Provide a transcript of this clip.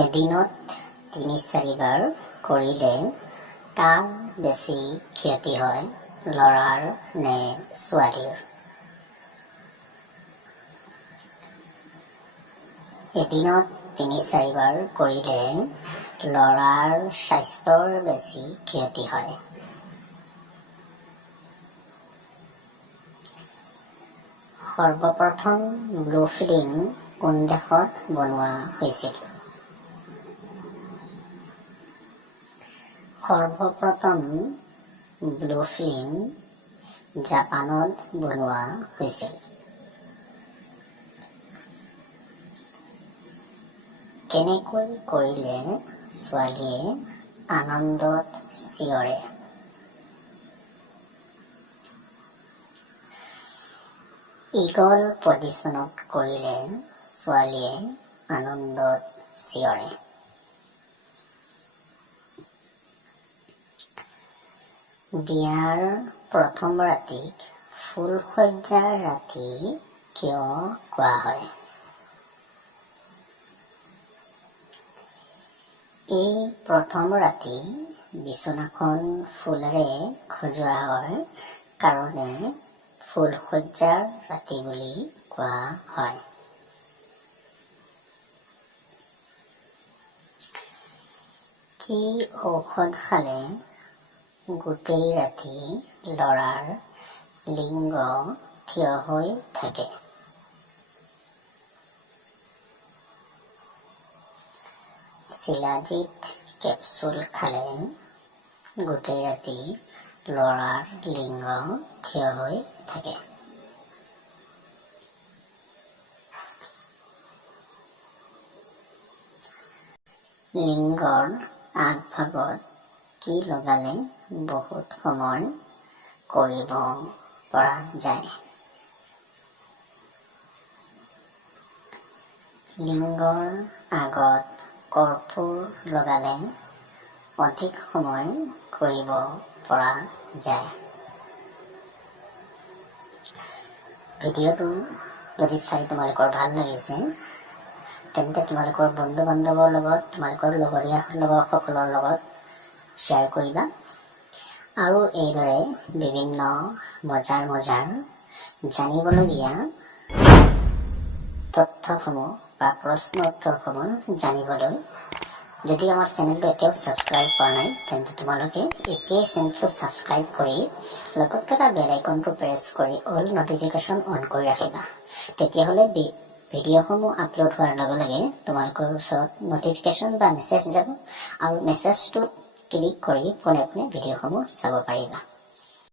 এদিনত ৩-৪ বাৰ কৰিলে কাৰ বেছি ক্ষতি হয়, ল'ৰাৰ নে ছোৱালীৰ? এদিনত ৩-৪ বাৰ কৰিলে ল'ৰাৰ স্বাস্থ্যৰ বেছি ক্ষতি হয়। সৰ্বপ্ৰথম ব্লু ফিল্ম কোন দেশত বনোৱা হৈছিল? সৰ্বপ্ৰথম ব্লু ফিল্ম জাপানত বনোৱা হৈছিল। কেনেকৈ কৰিলে ছোৱালীয়ে আনন্দত চিঞৰে? ইগল পজিশ্যনত কৰিলে ছোৱালীয়ে আনন্দত চিঞৰে। বিয়াৰ প্ৰথম ৰাতিক ফুলশয্যাৰ ৰাতি কিয় কোৱা হয়? এই প্ৰথম ৰাতি বিচনাখন ফুলেৰে সজোৱা হয় কাৰণে ফুলশয্যাৰ ৰাতি বুলি কোৱা হয়। কি ঔষধ খালে গোটেই ৰাতি ল'ৰাৰ লিংগ থিয় হৈ থাকে? শিলাজিৎ কেপচুল খালে গোটেই ৰাতি ল'ৰাৰ লিংগ থিয় হৈ থাকে। লিংগৰ আগভাগত কি লগালে বহুত সময় কৰিব পৰা যায়? লিংগৰ আগত কৰ্পূৰ লগালে অধিক সময় কৰিব পৰা যায়। ভিডিঅ'টো যদি চাই তোমালোকৰ ভাল লাগিছে তেন্তে তোমালোকৰ বন্ধু বান্ধৱৰ লগত, তোমালোকৰ লগৰীয়া লগৰসকলৰ লগত শ্বেয়াৰ কৰিবা আৰু এইদৰে বিভিন্ন মজাৰ জানিবলগীয়া তথ্যসমূহ বা প্ৰশ্ন উত্তৰসমূহ জানিবলৈ যদি আমাৰ চেনেলটো এতিয়াও ছাবস্ক্ৰাইব কৰা নাই তেন্তে তোমালোকে এতিয়াই চেনেলটো ছাবস্ক্ৰাইব কৰি লগত থকা বেল আইকনটো প্ৰেছ কৰি অল নটিফিকেশ্যন অন কৰি ৰাখিবা। তেতিয়াহ'লে ভিডিঅ'সমূহ আপলোড হোৱাৰ লগে লগে তোমালোকৰ ওচৰত নটিফিকেশ্যন বা মেছেজ যাব আৰু মেছেজটো ক্লিক কৰি পোনে পোনে ভিডিঅ'সমূহ চাব পাৰিবা।